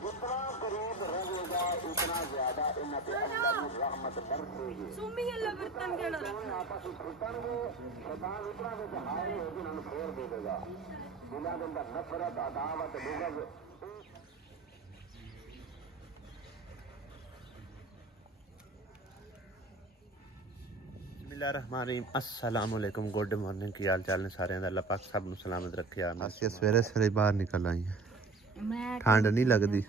बिस्मिल्लाहिर्रहमानिर्रहीम अस्सलाम वालेकुम गुड मॉर्निंग की हाल चाल ने सारे अल्लाह पाक सब नूं सलामत रखे। ਅਸੀਂ ਸਵੇਰੇ ਸਵੇਰੇ ਬਾਹਰ ਨਿਕਲ ਆਈ ਹਾਂ। ਠੰਡ ਨਹੀਂ ਲੱਗਦੀ,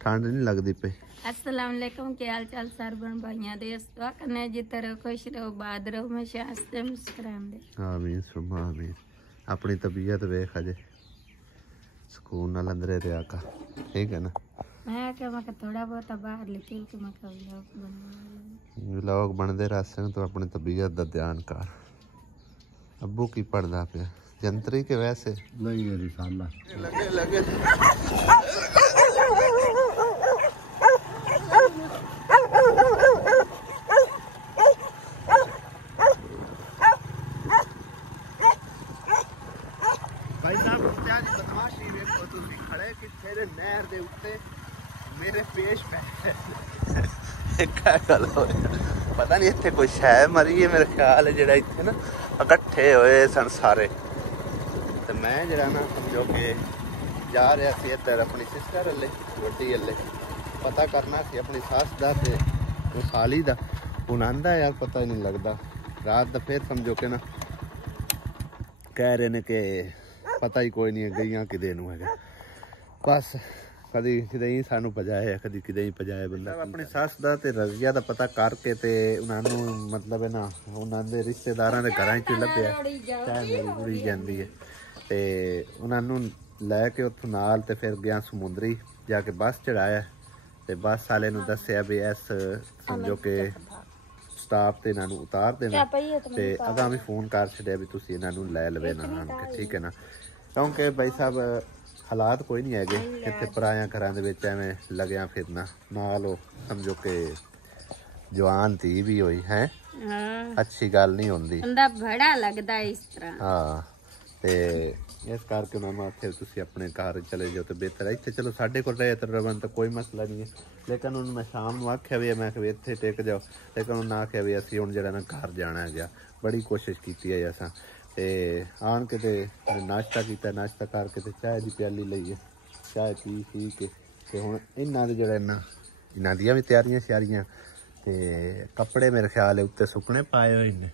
ਠੰਡ ਨਹੀਂ ਲੱਗਦੀ ਪਈ। अस्सलाम वालेकुम ਕੀ ਹਾਲ ਚਾਲ ਸਰਬਨ ਭਾਈਆਂ ਦੇ ਦੁਆ ਕਰਨੇ ਜਿੱਥੇ ਰਹੋ ਖੁਸ਼ ਰਹੋ ਬਾਦ ਰਹੋ ਹਮੇਸ਼ਾ ਹੱਸਦੇ ਮੁਸਕਰਾਉਂਦੇ। ਆਮੀਨ ਸੁਮਾ ਆਮੀਨ। ਆਪਣੀ ਤਬੀਅਤ ਵੇਖ ਅਜੇ ਸਕੂਨ ਨਾਲ ਅੰਦਰੇ ਰਿਹਾ ਕਰ, ਠੀਕ ਹੈ ਨਾ। मैं थोड़ा बहुत बाहर निकल के व्लॉग बनते रहते तो अपनी तबीयत का ध्यान कर। अब्बू की पढ़दा पे जंतरी के वैसे नहीं है रिसाला लगे लगे भाई साहब बदमाशी वेखो तुसी खड़े किथे नहर दे उत्ते मेरे पेश पे क्या गल हो पता नहीं इतने कोई शै मरी है मेरे ख्याल है जेड़ा इतने ना इकट्ठे होए सन सारे तो मैं जरा ना समझो कि जा रहा सी इधर अपनी सिस्टर अल्ले वड्डी अल्ले पता करना सी अपनी सस दा ते साली दा हुण आंदा यार पता ही नहीं लगता रात दा फिर समझो कि ना कह रहे ने कि पता ही कोई नहीं है गईयां किदे नूं है बस कदी किते ही सानू पजाए कदी किते ही पजाए बंदा अपनी सस दा ते रज़िया दा पता करके ते उन्हां नू मतलब है ना उन्हां दे रिश्तेदारां दे घरां च लभ्या चाहे मेरी बुड़ी जांदी है ते उन्हां नू लैके उत्थों नाल ते फिर गया समुंदरी जाके बस चढ़ाया ते बस वाले नू दस्सिया भी इस समझो कि स्टाफ ते इन्हां नू उतार देना ते अगां भी फोन कर छड्या भी तुसीं इन्हां नू लै लवे ना ठीक है ना क्योंकि भाई साहब हालात कोई नहीं है इतने पराया घर लग्या फिरना नाल समझो कि जवान धी भी हुई है अच्छी गल नहीं होंदी बड़ा लगदा इस तरह। हाँ ते इस करके उन्होंने आखे तुसीं अपने घर चले जाओ तो बेहतर है। इतने चलो साढ़े को रहे रवन तो कोई मसला नहीं है लेकिन उन्होंने मैं शाम को आख्या भी मैं इतने टेक जाओ लेकिन उन्होंने आख्या भी असीं हुण जिहड़ा ना घर जाना है बड़ी कोशिश की है असां ते आन के ते नाश्ता किया नाश्ता करके ते चाय की प्याली लईए चाय पी के हुण इन्हां दे जिहड़ा इन्हां दियां भी तैयारियां श्यारियां ते कपड़े मेरे ख्याल है उत्ते सुकने पाए होए ने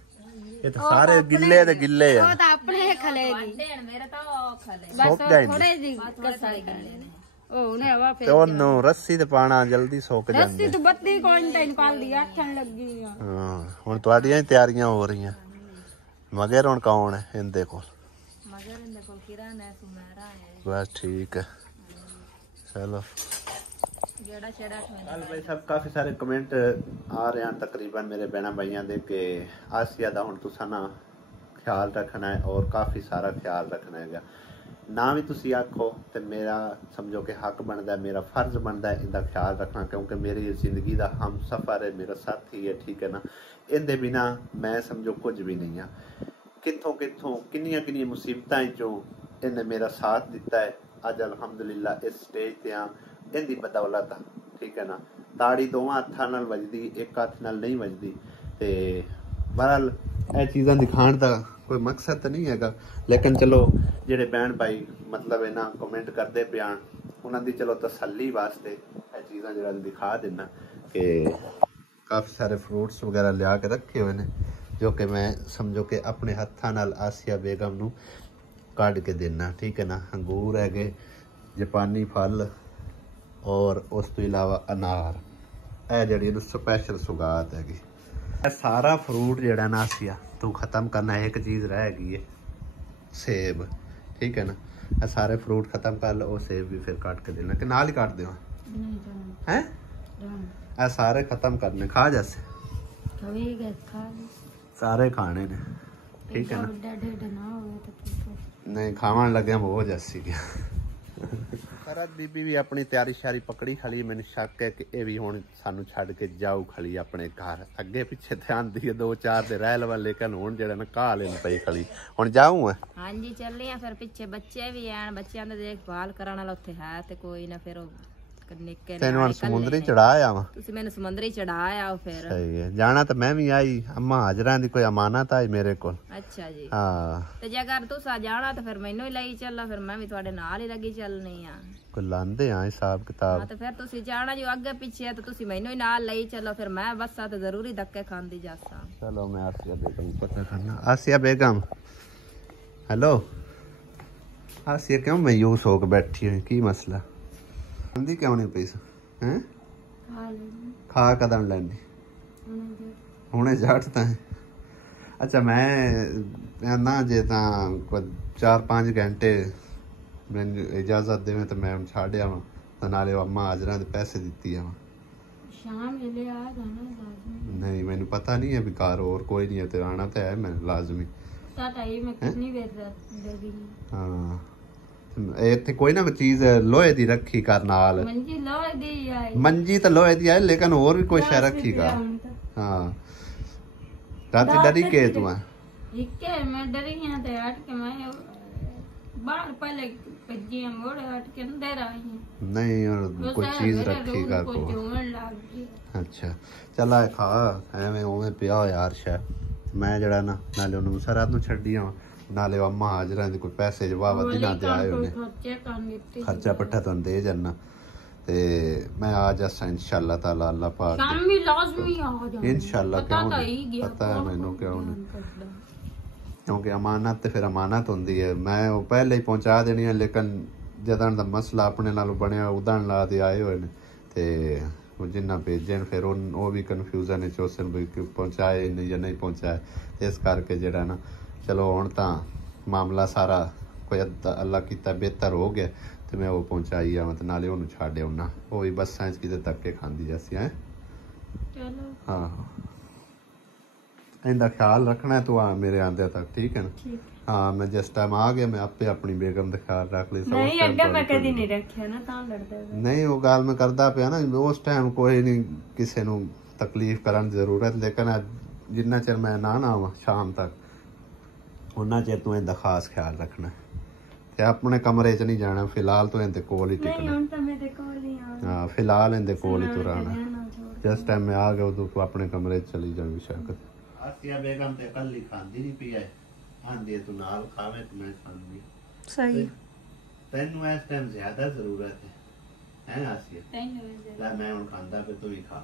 ये तो सारे गिल्ले ते गिल्ले आ ओ तां अपने खले दी मेरे तो खले बस थोड़े जी कसर गिल्ले ने ओ ने हवा फेर तो नो रस्सी ते पाना जल्दी सोक जांदे रस्सी तो बत्ती कोई नहीं पाल दी आठन लगी हां हुण तुहाडियां तैयारियां हो रही हैं मगर हुण कौन है इंदे कोल मगर इंदे कोल किरण है सुमेरा है बस ठीक है चलो जेड़ा छेड़ा कल भाई सब काफ़ी सारे कमेंट आ रहे हैं तकरीबन मेरे बहना भाइयों दे के आसिया दा हुण तुसां ना ख्याल रखना है और काफ़ी सारा ख्याल रखना है ना भी तुसीं आखो तो मेरा समझो कि हक बनता है मेरा फर्ज बनता है इनका ख्याल रखना क्योंकि मेरी जिंदगी का हम सफ़र है मेरा साथी है ठीक है ना इनके बिना मैं समझो कुछ भी नहीं हाँ कितों कितों किन्नियां किन्नियां मुसीबतां चों इन्हें मेरा साथ दिता है अज अलहमदुलिल्लाह इस स्टेज ते हाँ इनकी बदौलत ठीक है ना ताड़ी दोवां हत्थां नाल वजदी एक हत्थ नाल नहीं वजदी ते बहरहाल यह चीज़ां दिखाण दा कोई मकसद तो नहीं है लेकिन चलो जेडे बहन भाई मतलब है ना कमेंट करते पियान उन्हां दी चलो तसल्ली वास्ते यह चीज़ां जरा दिखा देना कि काफ़ी सारे फ्रूट्स वगैरह लिया के रखे हुए हैं जो कि मैं समझो कि अपने हत्थां नाल आसिया बेगम नू कढ़ के देना ठीक है ना। अंगूर है जापानी फल और उस तो इलावा अनार यह जी स्पैशल सुगात हैगी सारा फ्रूट जड़ा ना आसिया तू खत्म करना एक चीज़ रह गई है सेब ठीक है ना यह सारे फ्रूट खत्म कर लो सेब भी फिर काट के देना कि नाल ही काट दो हैं यह सारे खत्म करने खा जैसे सारे खाने ने ठीक है ना नहीं खावन लगे बहुत जैसी गया सरहद बीबी भी अपनी तैयारी शारी पकड़ी खड़ी, मैंने शक है कि ये भी हुण सानू छड्ड के जाऊ खड़ी अपने घर। अगे पिछे ध्यान दी 2-4 दे रह लवा, लेकिन हुण जेड़ा ना घा लेन पई खड़ी। हुण जाऊं मैं? हां जी चलिए। फिर पिछे बच्चे भी हैं, बच्चों दी देखभाल करन वाला उत्थे है ते कोई ना। फिर निक्के तेनू हुण समुंदरी चढ़ाया वा, तुसी मैनू समुंदरी चढ़ाया फिर। सही है, जाना तो मैं भी आई। अम्मा हाजरा दी कोई अमानत आई मेरे कोल। अच्छा जी। हां ते जे अगर तुसा जाना तो फिर मैनू ही लई चलो, फिर मैं भी तुहाडे नाल ही लगी चलनी आ। कोई लांदे आ हिसाब किताब। हां तो फिर तुसी जाना जो अगे पीछे तो तुसी मैनू ही नाल लई चलो, फिर मैं बस तो जरूरी धक्के खांदी जासा। चलो मैं आसिया बेगम को पता करना। आसिया बेगम हेलो। आसिया क्यों मायूस होकर बैठी हुई, की मसला? आंदी क्यों नहीं पैसा हैं? खा कदम लैंदी हुणे जटता है। अच्छा मैं ना जे तां 4-5 घंटे मैनू इजाजत देवे तो मैं छड्ड आवां, ते नाले अम्मा हाजरा दे पैसे दित्ती आवां। शाम वेले आ जाना लाजमी। नहीं मैनू पता नहीं है भी घर और कोई नहीं है, ते आना तो है मैं लाजमी। मैं कितनी देर हां इत्थे कोई ना चीज लोहे दी रखी कर नाल। मंजी लोहे दी है, मंजी तो लोहे दी है, लेकिन और भी कोई शय रखी कर। हां राती डरी के तू इके मैं डरी हां ते हट के मैं बाहर पहले पजी मोड़ हट के अंदर आई हूं। नहीं और कोई चीज रखी कर को। अच्छा चला खा एवें ओवें पिया यार शय। मैं जड़ा ना नाले उन्हें सरहद नूं छड्डी आवां, नाले अम्मा हाजरा दे कोई पैसे जवाब दिना दे आए होने, खर्चा पट्ठा तुहानू दे जाना ते मैं आ जासा इंशाअल्लाह ताला। अल्लाह पाक शामी लाजमी आ जाना इंशाअल्लाह। क्यों पता है मैनू क्यों नहीं, क्योंकि अमानत ते फिर अमानत होंदी है। मैं वो पहले ही पहुंचा देनी है, लेकिन जदन दा मसला अपने नालों बनया उदन ला दे आए होए ने ते जिन्ना भेजन फिर वो भी कन्फ्यूजन है चोसन भी पहुंचाए या नहीं पहुंचाए। इस करके जड़ा ना चलो हुण तां मामला सारा कोई अल्लाह कीता बेहतर हो गया, तो मैं वो पहुंचाई आवां ते नाले उन्हें छड्ड आउणा। वो भी बसां च किते धक्के खांदी जासी है। हाँ इनका ख्याल रखना है तू आ मेरे आंदे तक, ठीक है ना? हाँ मैं जिस टाइम आ गया मैं आपे अपनी बेगम का ख्याल रख ली। नहीं अड्डा मैं कदी नहीं रखिया ना, तां लड़दा नहीं वो गल मैं करदा पिया ना। उस टाइम कोई नहीं किसी नूं तकलीफ करन जरूरत, लेकिन जिन्ना चिर मैं ना आवां शाम तक उन्ना चिर तू इनका खास ख्याल रखना ते अपने कमरे च नहीं जाना। फिलहाल तो इनके कोल ही टिकना। हाँ फिलहाल इनके कोल ही तू रहना। जिस टाइम मैं आ गया उदों तू अपने कमरे च चली जावी। शायद आसिया बेगम ते कल ही खांदी नहीं पई है, आंदी तू नाल खावे तो मैं खांदी। सही तैनू इस टाइम ज्यादा जरूरत है आसिया? तैनू ला मैं हुण खांदा पे तू ही खा।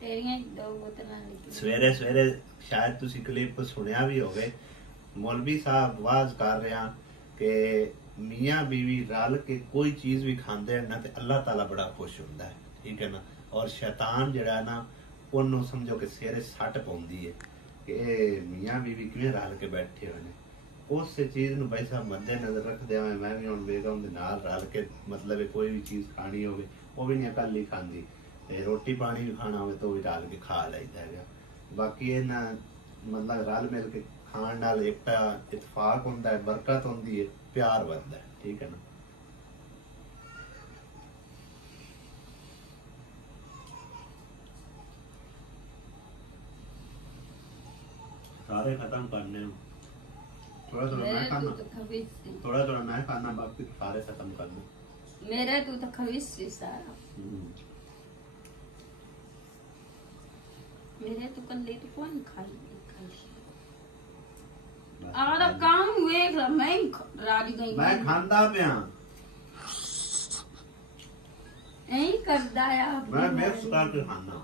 तेरियां 2 बोतलां लेके सवेरे सवेरे शायद तुसी क्लिप सुनिया भी होवे, मौलवी साहब वाज कर रहे हैं कि मियाँ बीवी रल के कोई चीज भी खाते हैं ना, तो अल्लाह ताला बड़ा खुश होता है, ठीक है ना? और शैतान जड़ा ना उन्होंने समझो कि सिरे सट पाउंदी है कि मियाँ बीवी किवें रल के बैठे हुए हैं। उस चीज नूं वैसा मद्देनजर रखदे होए मैं भी हुण बेगम दे नाल रल के मतलब कोई भी चीज खानी होवे वो भी नहीं अकल ही खांदी, ते रोटी पानी भी खाना होवे तो भी रल के खा लईदा है। बाकी इन्हां मतलब रल मिल के खाण नाल एक इतफाक होंदा है, बरकत होंदी है, प्यार बनता है, ठीक है ना? सारे खत्म करने थोड़ा थोड़ा मैं खाना, थोड़ा थोड़ा मैं खाना, बाकी सारे खत्म करने। मेरा तू तो खवीस से सारा मेरे तो कल ले तो कौन खाई आधा काम वेख मैं राजी गई मैं खांदा पिया ऐ करदा यार मैं मिक्स करके खाना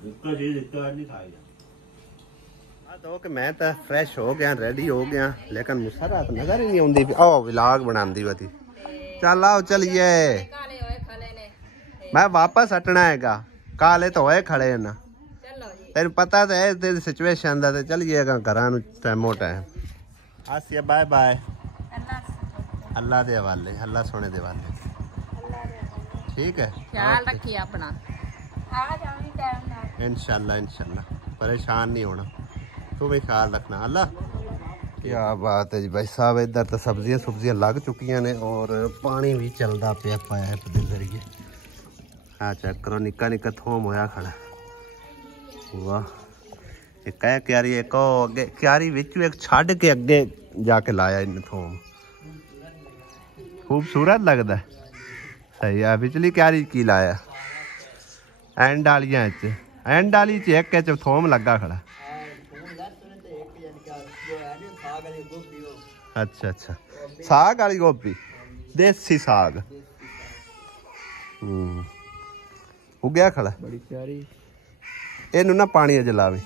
इसका जी इतना नहीं खाएगा। तो कि मैं तो फ्रेश हो गया, रेडी हो गया, लेकिन मुसरत नजर ही नहीं आउंदी। ओ व्लॉग बनांदी वती चल आओ चलिए। मैं वापस हटना हैगा, काले तो होए खड़े ना, तेन पता तो है तेरी सिचुएशन दा। ते चलिएगा घरां नूं टाइमो टाइम। आसिया बाय बाय। अल्लाह दे हवाले, अल्लाह सोने दे हवाले, ठीक है? ख्याल रखिए अपना, आ जाओ टाइम नाल इंशाल्लाह। इंशाल्लाह परेशान नहीं होना, तू भी ख्याल रखना। अल्लाह। क्या बात है जी भाई साहब। इधर तो सब्जियां लग चुकियां ने और पानी भी चलता पिया पाइप के जरिए। हाँ चेक करो निक्का निक्का थोम होया खड़ा। वाह एक है क्यारी एक अगे क्यारी विचू एक छड़ के अगे जाके लाया इन थोम। खूबसूरत लगता है। सही है। पिछली क्यारी की लाया एंड वालियां एंड वाली च एक च थोम लगा खड़ा। अच्छा अच्छा साग वाली गोभी देसी साग उगया खड़ा बड़ी प्यारी। इनू ना पानी अज लावे।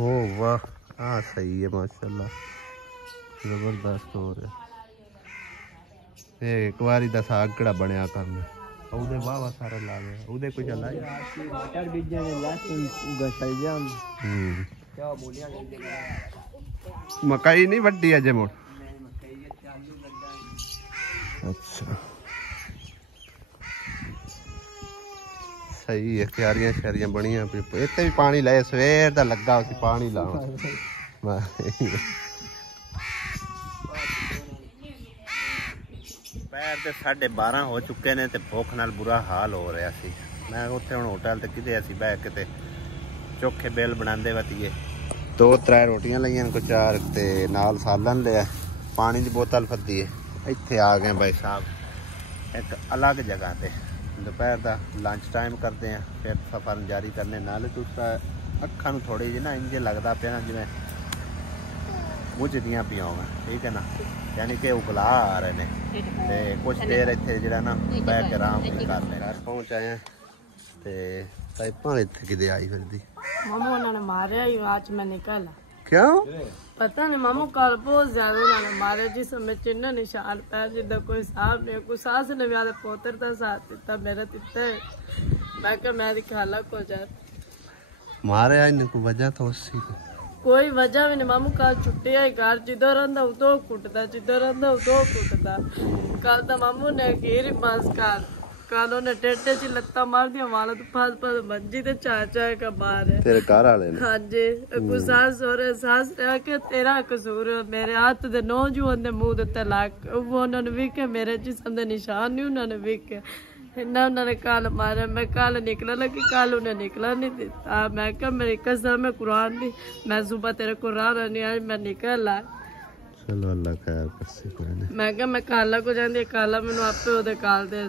ओ वाह हाँ सही है माशाल्लाह जबरदस्त हो रहा। एक बारी दा साग कड़ा बनया करना ਉਹਦੇ ਵਾਵਾ ਸਾਰਾ ਲਾ ਲਿਆ ਉਹਦੇ ਕੁਝ ਲਾ ਮਟਰ ਬੀਜਾਂ ਨੇ ਲਸਣ ਗਸਲਜਮ ਕਿਆ ਬੋਲਿਆ ਮਕਾਈ ਨਹੀਂ ਵੱਡੀ ਅਜੇ ਮੋੜ ਅੱਛਾ ਸਹੀ ਹੈ ਕਿਆਰੀਆਂ ਸ਼ਰੀਆਂ ਬਣੀਆਂ ਇੱਥੇ ਵੀ ਪਾਣੀ ਲਾਇਆ ਸਵੇਰ ਦਾ ਲੱਗਾ ਸੀ ਪਾਣੀ ਲਾਉਣ पैर तो 12:30 हो चुके ने ते भुख नाल बुरा हाल हो रहा सी। मैं उत्थे हुण होटल ते किते असीं बैठ के ते चोखे बेल बनांदे वतीए 2-3 रोटियां लईयां को 4 ते नाल सालन लिया पानी दी बोतल फद्दी है। इत्थे आ गए भाई साहब एक अलग जगह ते दोपहर दा लंच टाइम करते हैं फिर सफर जारी करने नाल दूसरा अखां नूं थोड़ी जी ना इंज लगदा पिया ना जिवें बुझदियां पियां होवन ठीक है ना यानी कि उबला आ रहे ने ते कुछ देर इत्थे जेड़ा ना बैठ के आराम कर ले। घर पहुंच आए ते पाइपां इत्थे किदे आई फिरदी मामू उन्होंने मारे ही आज मैं निकला क्यों पता नहीं मामू कल बहुत ज्यादा उन्होंने मारे जिसमें चिन्ह निशान पैर जिदा कोई साहब ने कोई सास ने भी आधे पोतर का साथ दिता मेरा दिता मैं क्या मैं खाला को जा मारे आई ने कोई वजह तो उसी कोई वजह भी नहीं मामू कल छुट्टी है घर जिधर रहा उदो कुटता जिधर रहा उदो कुटता कल तो मामू ने घेरी बस कल उन्हें टेटे च लत्ता मार दिया वाला तो फस मंजी ते चाचा का बाहर है तेरे घर वाले ने। हाँ जी कुछ सास हो रहे सास के तेरा कसूर मेरे हाथ दे नौजवान दे मुंह दे तलाक वो उन्होंने विके मेरे जिस्म दे निशान नहीं उन्होंने विके ना उन्होंने कल मारा मैं कल निकला लगी कल उन्हें निकला नहीं देता मैं क्या मेरी कसम है कुरान दी मैं सुबह तेरे कुरान नहीं आज मैं निकला चलो अल्लाह खैर करसे कोई नहीं। मैं क्या मैं काला को जांदी काला मैनू आपे ओदे काल दे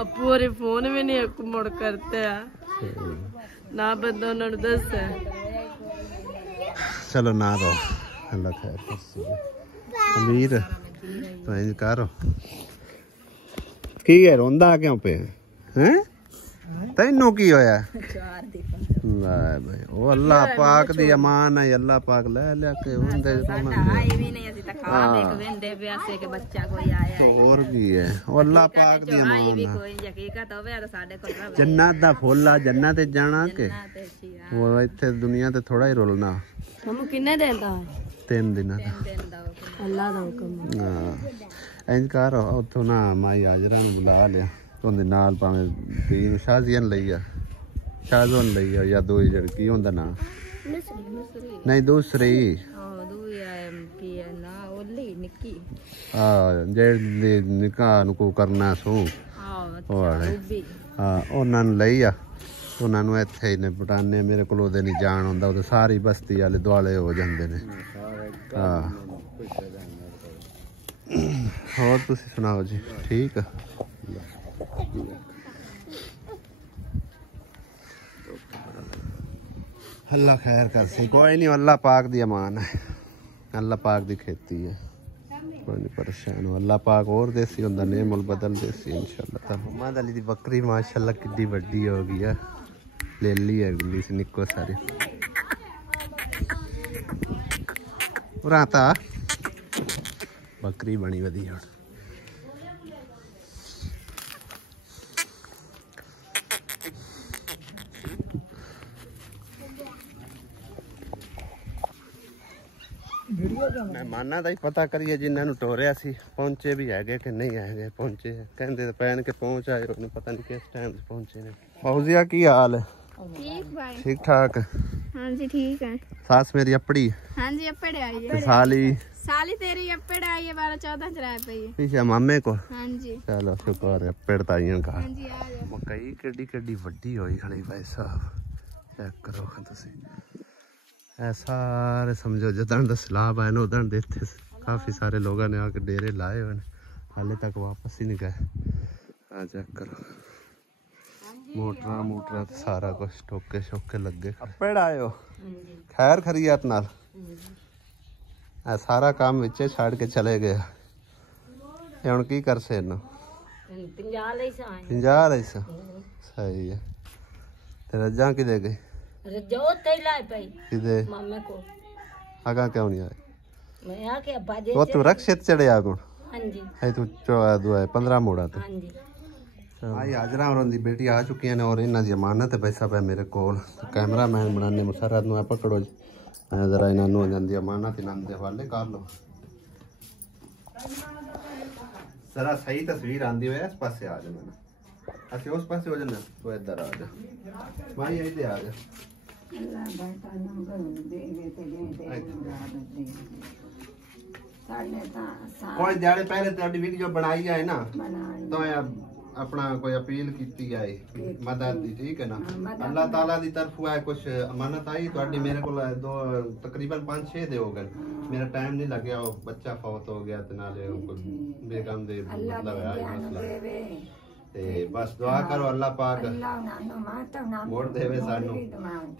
अब पूरे फोन भी नहीं एक मुड़ करते हैं ना बंदा उन्होंने दस है। चलो ना रो अल्लाह खैर करसे अमीर तो इंज करो की है रोंदा क्यों पे हैं तैनू की होया ला भाई ओ अल्लाह पाक दी अमान है अल्लाह पाक ले ले के हुंदे आई भी नहीं असि त खा देख वेंदे प्यासे के बच्चा कोई आया तो और की है ओ अल्लाह पाक दी अमान आई भी कोई हकीकत होवे तो साडे कोल रवे जन्नत दा फुल आ जन्नत ते जाना के वो इत्थे दुनिया ते थोड़ा ही रुलना मामू किन्ने दिन दा 3 दिन दा अल्लाह दा हुक्म हां इंज कर उथों ना माई हाजरा नूं बुला लिया ਉਹਦੇ ਨਾਲ ਭਾਵੇਂ ਪੀ ਨੂੰ ਸ਼ਾਜ਼ੀਨ ਲਈ ਆ ਸ਼ਾਜ਼ਨ ਲਈ ਆ ਜਾਂ ਦੋ ਲੜਕੀ ਹੁੰਦਾ ਨਾ ਨਹੀਂ ਦੂਸਰੀ ਜਿਹੜੇ ਨਿਕਾਹ ਨੂੰ ਕੋ ਕਰਨਾ ਸੋ ਉਹਨਾਂ ਨੂੰ ਲਈ ਆ ਉਹਨਾਂ ਨੂੰ ਇੱਥੇ ਨੇ ਪਟਾਨੇ ਮੇਰੇ ਕੋਲ ਉਹਦੇ ਨਹੀਂ ਜਾਣ ਹੁੰਦਾ ਉਹਦੇ ਸਾਰੀ ਬਸਤੀ ਵਾਲੇ ਦੁਆਲੇ ਹੋ ਜਾਂਦੇ ਨੇ ਹਾਂ ਹੋਰ ਤੁਸੀਂ ਸੁਣਾਓ ਜੀ ਠੀਕ ਆ अल्लाह खैर कर से कोई नहीं अल्लाह पाक दी अमान है अल्लाह पाक दी खेती है कोई नहीं परेशान हो अल्लाह पाक और देसी होंदा ने मुल बदल देसी इंशाल्लाह ता मोहम्मद अली दी बकरी माशाल्लाह कितनी बड़ी हो गई है ले ली है गुल्ली से निको सारी और आता बकरी बनी वधी हुण ਮਹਿਮਾਨਾਂ ਦਾ ਹੀ ਪਤਾ ਕਰੀਏ ਜਿਨ੍ਹਾਂ ਨੂੰ ਟੋਰਿਆ ਸੀ ਪਹੁੰਚੇ ਵੀ ਹੈਗੇ ਕਿ ਨਹੀਂ ਹੈਗੇ ਪਹੁੰਚੇ ਕਹਿੰਦੇ ਤਾਂ ਪੈਣ ਕੇ ਪਹੁੰਚ ਆਏ ਉਹਨੇ ਪਤਾ ਨਹੀਂ ਕਿਸ ਟਾਈਮ ਪਹੁੰਚੇ ਨੇ ਫੌਜ਼ੀਆ ਕੀ ਹਾਲ ਹੈ ठीक भाई ठीक ठाक ਹਾਂਜੀ ਠੀਕ ਹੈ। ਸਾਸ ਮੇਰੀ ਆਪੜੀ ਹਾਂਜੀ ਅੱਪੜ ਆਈ ਤੇ ਸਾਲੀ ਸਾਲੀ ਤੇਰੀ ਅੱਪੜ ਆਈ ਹੈ 12-14 ਚਰਾਏ ਪਈ ਹੈ। ਪੀਛੇ ਮਾਮੇ ਕੋ ਹਾਂਜੀ ਚਲੋ ਸ਼ੁਕਰ ਹੈ ਪੇੜ ਤਾਈਆਂ ਘਰ ਹਾਂਜੀ ਆ ਜਾ। ਮਕਈ ਕਿੱਡੀ ਕਿੱਡੀ ਵੱਡੀ ਹੋਈ ਖੜੀ ਭਾਈ ਸਾਹਿਬ ਚੈੱਕ ਕਰੋ ਤੁਸੀਂ ਇਹ ਸਾਰੇ ਸਮਝੋ ਜਦੋਂ ਦਾ ਸਲਾਬ ਆਇਆ ਨਾ ਉਦੋਂ ਦੇ ਇੱਥੇ ਕਾਫੀ ਸਾਰੇ ਲੋਕਾਂ ਨੇ ਆ ਕੇ ਡੇਰੇ ਲਾਏ ਹੋਏ ਨੇ ਹਾਲੇ ਤੱਕ ਵਾਪਸ ਹੀ ਨਹੀਂ ਗਏ ਆ ਚੈੱਕ ਕਰੋ ਮੋਟਰਾਂ ਤੇ ਸਾਰਾ ਕੁਝ ਟੋਕੇ ਸ਼ੋਕੇ ਲੱਗੇ ਪੇੜ ਆਇਓ ਖੈਰ ਖਰੀਅਤ ਨਾਲ ਇਹ ਸਾਰਾ ਕੰਮ ਵਿੱਚੇ ਛੱਡ ਕੇ ਚਲੇ ਗਏ ਇਹ ਹੁਣ ਕੀ ਕਰਸੇ ਇਹਨੂੰ 50 ਲਈ ਸਹੀ ਹੈ ਤੇ ਰੱਜਾਂ ਕਿਦੇ ਗਈ रजो तैलाय पई किदे मामे को आगा क्यों नहीं आए मैं आके बाजे वो तू रक्षित चढ़े आगो हां जी है तू दुआ 15 मोड़ा तो हां जी आई हाजरा और उनकी बेटी आ चुकी ने और इन्हां दी अमानत है पैसा पे मेरे कोल कैमरामैन बनाने मुसरत नु पकड़ो मैं जरा इन्हां नु जंदी अमानत इन्हां दे हवाले कर लो जरा सही तस्वीर आंदी होए इस पासे आ जा मैंने अच्छा उस पासे हो जाना तो इधर आ जा भाई इधर आ जा कोई दिहाड़े पहले तेरी वीडियो बनाई है ना तो अपना कोई अपील की जाए मदद दी ठीक है ना अल्लाह ताला दी तरफ है कुछ अमानत आई तो मेरे को दो तकरीबन 5-6 दे हो गए मेरा टाइम नहीं लग गया वो बच्चा फौत हो गया ते नाले बेगम दे मतलब है मसला ते बस दुआ करो अल्लाह पाक मोड़ देवे सानू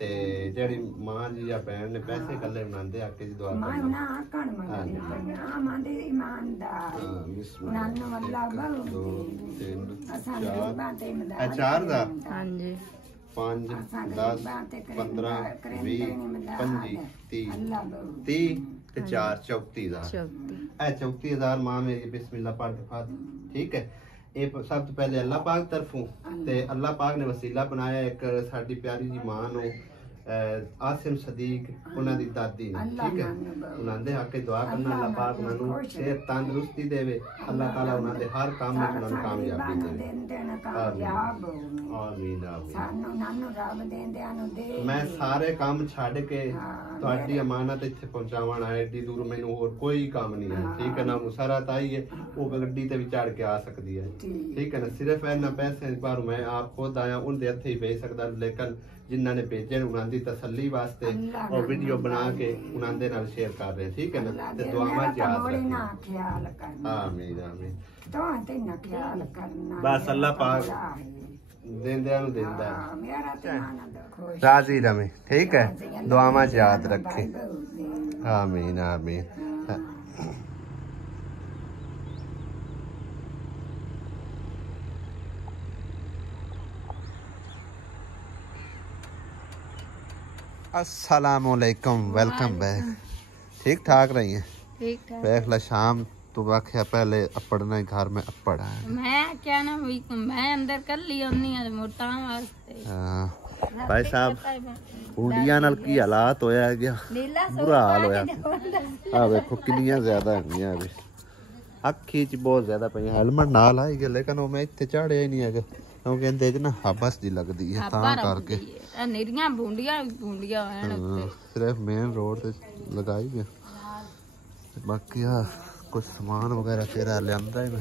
ते जेड़ी मां जी या बहन ने पैसे कल्ले बनांदे आके जी दुआ करो ना आकण मंगदे आमांदे ईमानदार नानू अल्लाह बहु असान बाते मदद 4 दा हां जी 5 10 15 20 25 30 ते 4 34000 ए 34000 मां मेरी बिस्मिल्लाह पढ़ के फात ठीक है ये सब तो पहले अल्लाह पाक तरफों ते अल्लाह पाक ने वसीला बनाया एक साडी प्यारी जी मां नो आसिम सदीक उन्हां दी दादी ने ठीक है उन्हां दे हक दुआ करना अल्लाह पाक उन्हां नु सेहत तंदुरुस्ती देवे अल्लाह ताला उन्हां दे हर काम में उन्हां नु कामयाबी देवे आमीन आमीन मैं सारे काम छड़ के ਤੁਹਾਡੀ ਅਮਾਨਤ ਇੱਥੇ ਪਹੁੰਚਾਉਣ ਆਇਆ ਏਡੀ ਦੂਰ ਮੈਨੂੰ ਹੋਰ ਕੋਈ ਕੰਮ ਨਹੀਂ ਹੈ ਠੀਕ ਹੈ ਨਾ ਮੁਸਰਤ ਆਈ ਹੈ ਉਹ ਗੱਡੀ ਤੇ ਵੀ ਚੜ ਕੇ ਆ ਸਕਦੀ ਹੈ ਠੀਕ ਹੈ ਨਾ ਸਿਰਫ ਇਹਨਾਂ ਪੈਸੇ ਪਰ ਮੈਂ ਆਪ ਖੁਦ ਆਇਆ ਉਹਦੇ ਹੱਥੇ ਹੀ ਭੇਜ ਸਕਦਾ ਲੇਕਿਨ ਜਿਨ੍ਹਾਂ ਨੇ ਭੇਜੇ ਉਹਨਾਂ ਦੀ ਤਸੱਲੀ ਵਾਸਤੇ ਉਹ ਵੀਡੀਓ ਬਣਾ ਕੇ ਉਹਨਾਂ ਦੇ ਨਾਲ ਸ਼ੇਅਰ ਕਰ ਰਹੇ ਠੀਕ ਹੈ ਨਾ ਤੇ ਦੁਆਵਾਂ ਚ ਯਾਦ ਰੱਖਣਾ ਆਮੀਨ ਆਮੀਨ ਤੇ ਨਾ ਖਿਆਲ ਕਰਨਾ ਬਸ ਅੱਲਾਹ ਪਾਕ देंदिया नु देंदा राजी रमे ठीक है दुआवां च याद रखे आमीन आमीन अस्सलामुअलैकुम वेलकम बैक ठीक ठाक रही है ठीक ठाक देख ला शाम तू आख्या पहले अपड़ना घर में अपड़ है मैं क्या ना मैं अंदर कर ली ओनी मोटा वास्ते भाई साहब कुड़ियां नाल की हालात होया गया बुरा हाल होया आ देखो कितनी ज्यादा है अभी अखी च बहुत ज्यादा पई हेलमेट नाल आई गया लेकिन वो मैं इत्थे चढ़िया ही नहीं है क्योंकि इहदे च ना हबस दी लगदी है तां करके निरियां बूंडियां हैं उत्ते सिर्फ मेन रोड ते लगाई गया बाकी कुछ सामान वगैरह तेरा लियांदा है मैं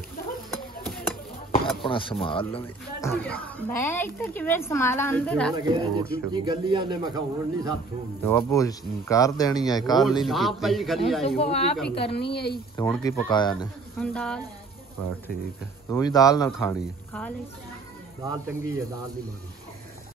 अपना संभाल लवे मैं इत्थे किवें संभाला अंदर जी गलियां ने मैं हुन नहीं साथों तो अबू कर देनी है काल नहीं पई खड़ी आई वो आप ही करनी है ते हुन की पकाया ने हुन दाल बस ठीक है तू ही दाल नाल खानी है खा ले दाल चंगी है दाल नहीं मारी